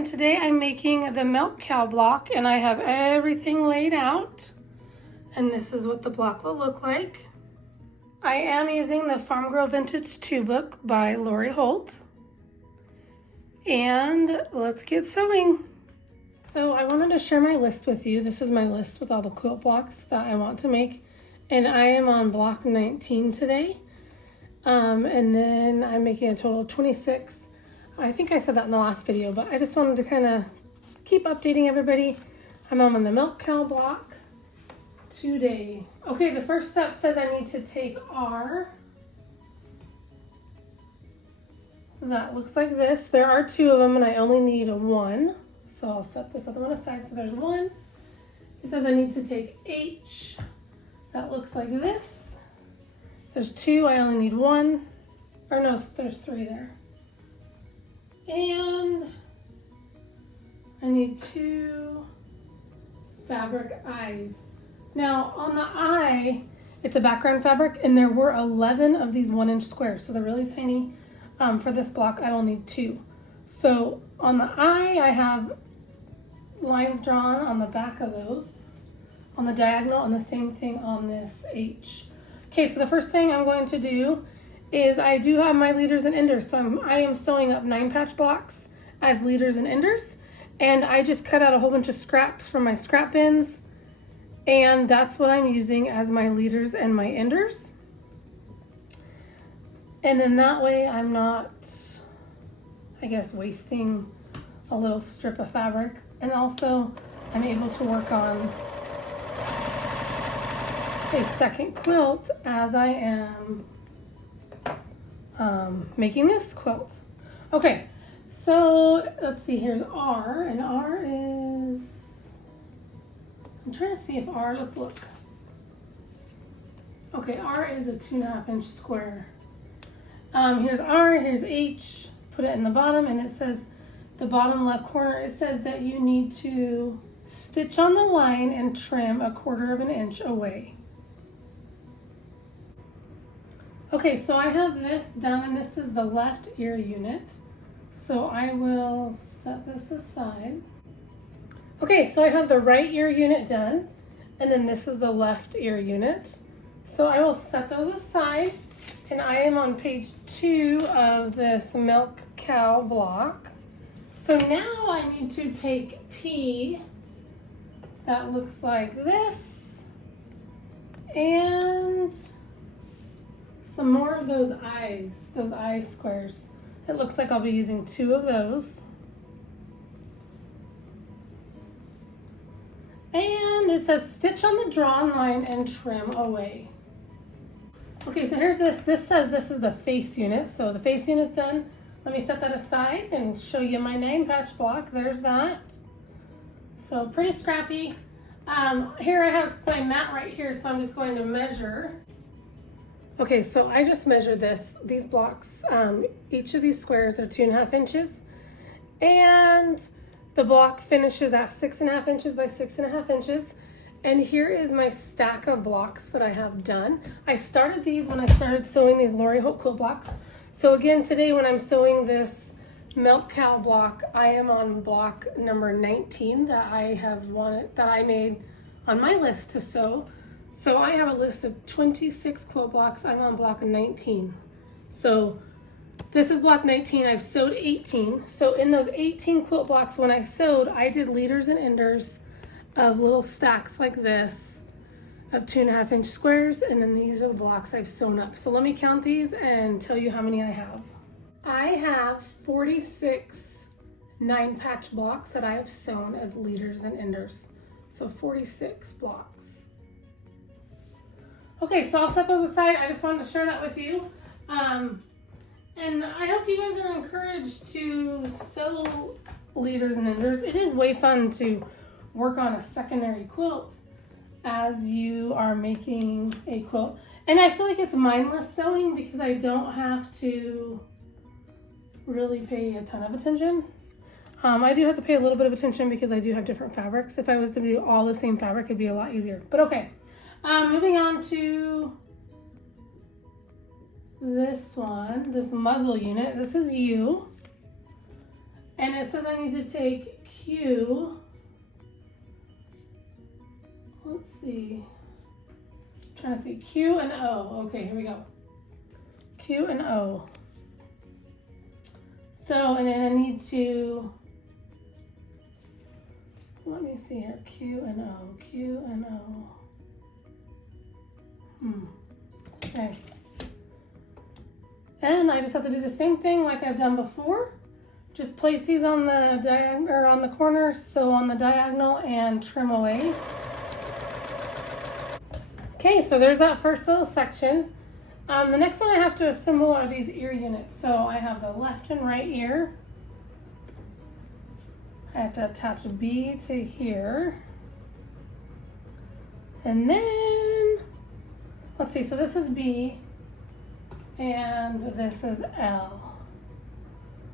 and today I'm making the milk cow block, and I have everything laid out, and this is what the block will look like. I am using the Farm Girl Vintage 2 book by Lori Holt, and let's get sewing. So I wanted to share my list with you. This is my list with all the quilt blocks that I want to make, and I am on block 19 today, and then I'm making a total of 26. I think I said that in the last video, but I just wanted to kind of keep updating everybody. I'm on the milk cow block today. Okay, the first step says I need to take R. That looks like this. There are 2 of them and I only need a 1. So I'll set this other one aside. So there's 1. It says I need to take H. That looks like this. There's 2, I only need 1. Or no, there's 3 there. And I need 2 fabric eyes. Now on the eye, it's a background fabric, and there were 11 of these 1-inch squares, so they're really tiny. For this block, I will need 2. So on the eye, I have lines drawn on the back of those, on the diagonal, and the same thing on this H. Okay, so the first thing I'm going to do is I do have my leaders and enders, so I am sewing up 9 patch blocks as leaders and enders, and I just cut out a whole bunch of scraps from my scrap bins, and that's what I'm using as my leaders and my enders. And then that way I'm not, I guess, wasting a little strip of fabric, and also I'm able to work on a second quilt as I am making this quilt. Okay, so let's see, here's R, and R is, I'm trying to see if R, let's look. Okay, R is a 2.5-inch square. Here's R, here's H, put it in the bottom, and it says, the bottom left corner, it says that you need to stitch on the line and trim 1/4 inch away. Okay, so I have this done, and this is the left ear unit. So I will set this aside. Okay, so I have the right ear unit done, and then this is the left ear unit. So I will set those aside, and I am on page 2 of this milk cow block. So now I need to take P, that looks like this, and some more of those eye squares. It looks like I'll be using 2 of those. And it says stitch on the drawn line and trim away. Okay, so here's this. This says this is the face unit. So the face unit's done. Let me set that aside and show you my 9 patch block. There's that. So pretty scrappy. Here I have my mat right here, so I'm just going to measure. Okay, so I just measured these blocks. Each of these squares are 2.5 inches, and the block finishes at 6.5 inches by 6.5 inches. And here is my stack of blocks that I have done. I started these when I started sewing these Lori Holt quilt blocks. So again, today when I'm sewing this milk cow block, I am on block number 19 that I made on my list to sew. So I have a list of 26 quilt blocks. I'm on block 19. So this is block 19. I've sewed 18. So in those 18 quilt blocks, when I sewed, I did leaders and enders of little stacks like this of 2.5-inch squares, and then these are the blocks I've sewn up. So let me count these and tell you how many I have. I have 46 9-patch blocks that I have sewn as leaders and enders. So 46 blocks. Okay, so I'll set those aside. I just wanted to share that with you. And I hope you guys are encouraged to sew leaders and enders. It is way fun to work on a secondary quilt as you are making a quilt. And I feel like it's mindless sewing because I don't have to really pay a ton of attention. I do have to pay a little bit of attention because I do have different fabrics. If I was to do all the same fabric, it'd be a lot easier. But okay, moving on to this one, this muzzle unit. This is you. And it says I need to take Q. Let's see. I'm trying to see Q and O. Okay, here we go. Q and O. So, and then I need to, let me see here, Q and O, Q and O. Okay. And I just have to do the same thing like I've done before. Just place these on the diagonal or on the corners, so on the diagonal, and trim away. Okay, so there's that first little section. The next one I have to assemble are these ear units. So I have the left and right ear. I have to attach B to here. And then, let's see, so this is B and this is L.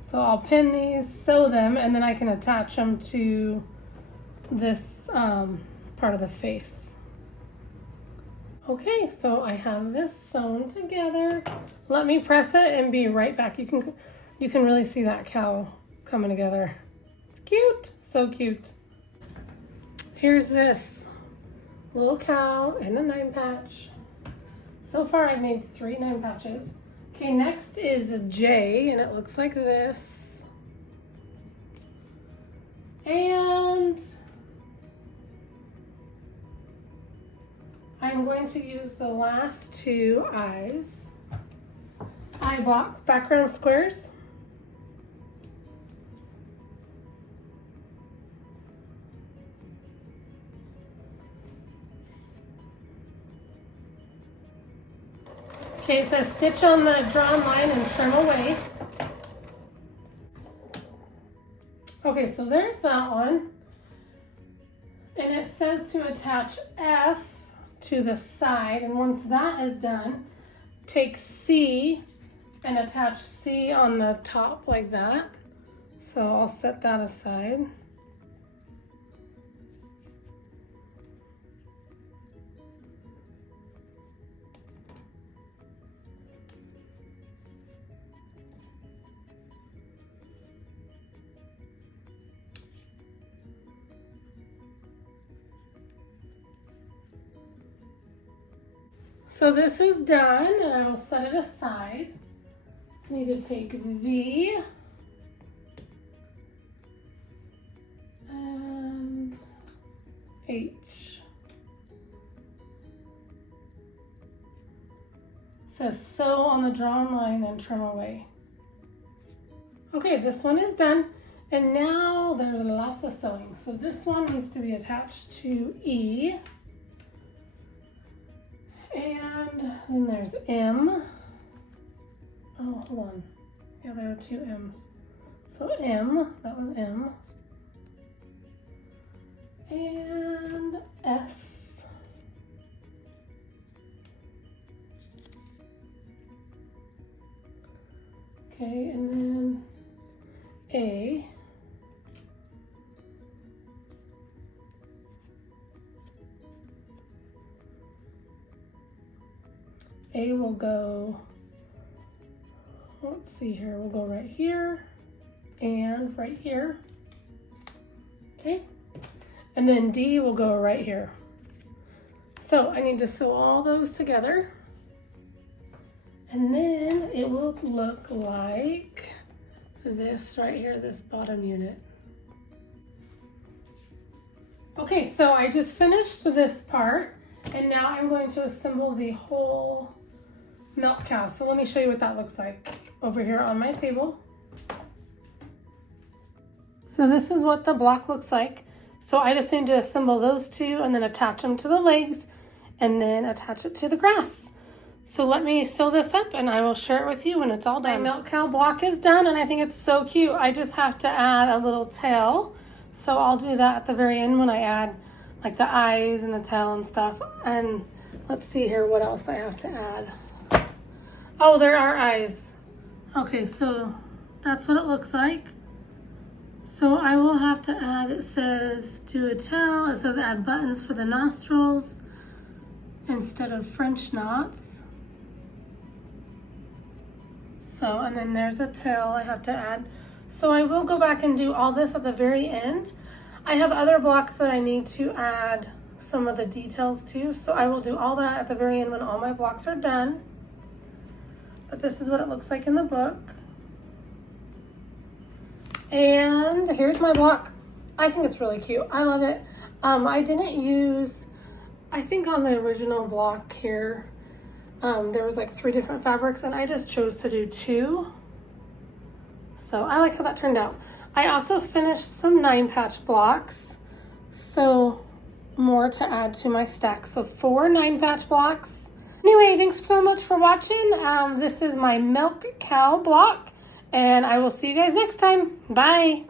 So I'll pin these, sew them, and then I can attach them to this part of the face. Okay, so I have this sewn together. Let me press it and be right back. You can really see that cow coming together. It's cute, so cute. Here's this little cow in a 9-patch. So far I've made 3 9-patches. Okay, next is a J, and it looks like this. And I'm going to use the last 2 eyes. Eye blocks, background squares. Okay, it says stitch on the drawn line and trim away. Okay, so there's that one. And it says to attach F to the side, and once that is done, take C and attach C on the top like that. So I'll set that aside. So this is done, and I will set it aside. I need to take V and H. It says sew on the drawn line and trim away. Okay, this one is done, and now there's lots of sewing. So this one needs to be attached to E. And then there's M. Oh, hold on. Yeah, there are 2 M's. So M, that was M. And S. Okay, and then A. A will go, let's see here, we'll go right here and right here. Okay, and then D will go right here. So I need to sew all those together, and then it will look like this right here, this bottom unit. Okay, so I just finished this part, and now I'm going to assemble the whole milk cow. So let me show you what that looks like over here on my table. So this is what the block looks like. So I just need to assemble those 2 and then attach them to the legs and then attach it to the grass. So let me sew this up and I will share it with you when it's all done. My milk cow block is done, and I think it's so cute. I just have to add a little tail. So I'll do that at the very end when I add like the eyes and the tail and stuff. And let's see here what else I have to add. Oh, there are eyes. Okay, so that's what it looks like. So I will have to add, it says do a tail, it says add buttons for the nostrils instead of French knots. So, and then there's a tail I have to add. So I will go back and do all this at the very end. I have other blocks that I need to add some of the details to, so I will do all that at the very end when all my blocks are done. But this is what it looks like in the book. And here's my block. I think it's really cute. I love it. I didn't use, I think on the original block here, there was like 3 different fabrics and I just chose to do 2. So I like how that turned out. I also finished some 9-patch blocks, so more to add to my stack. So 4 9-patch blocks. Anyway, thanks so much for watching. This is my milk cow block, and I will see you guys next time. Bye.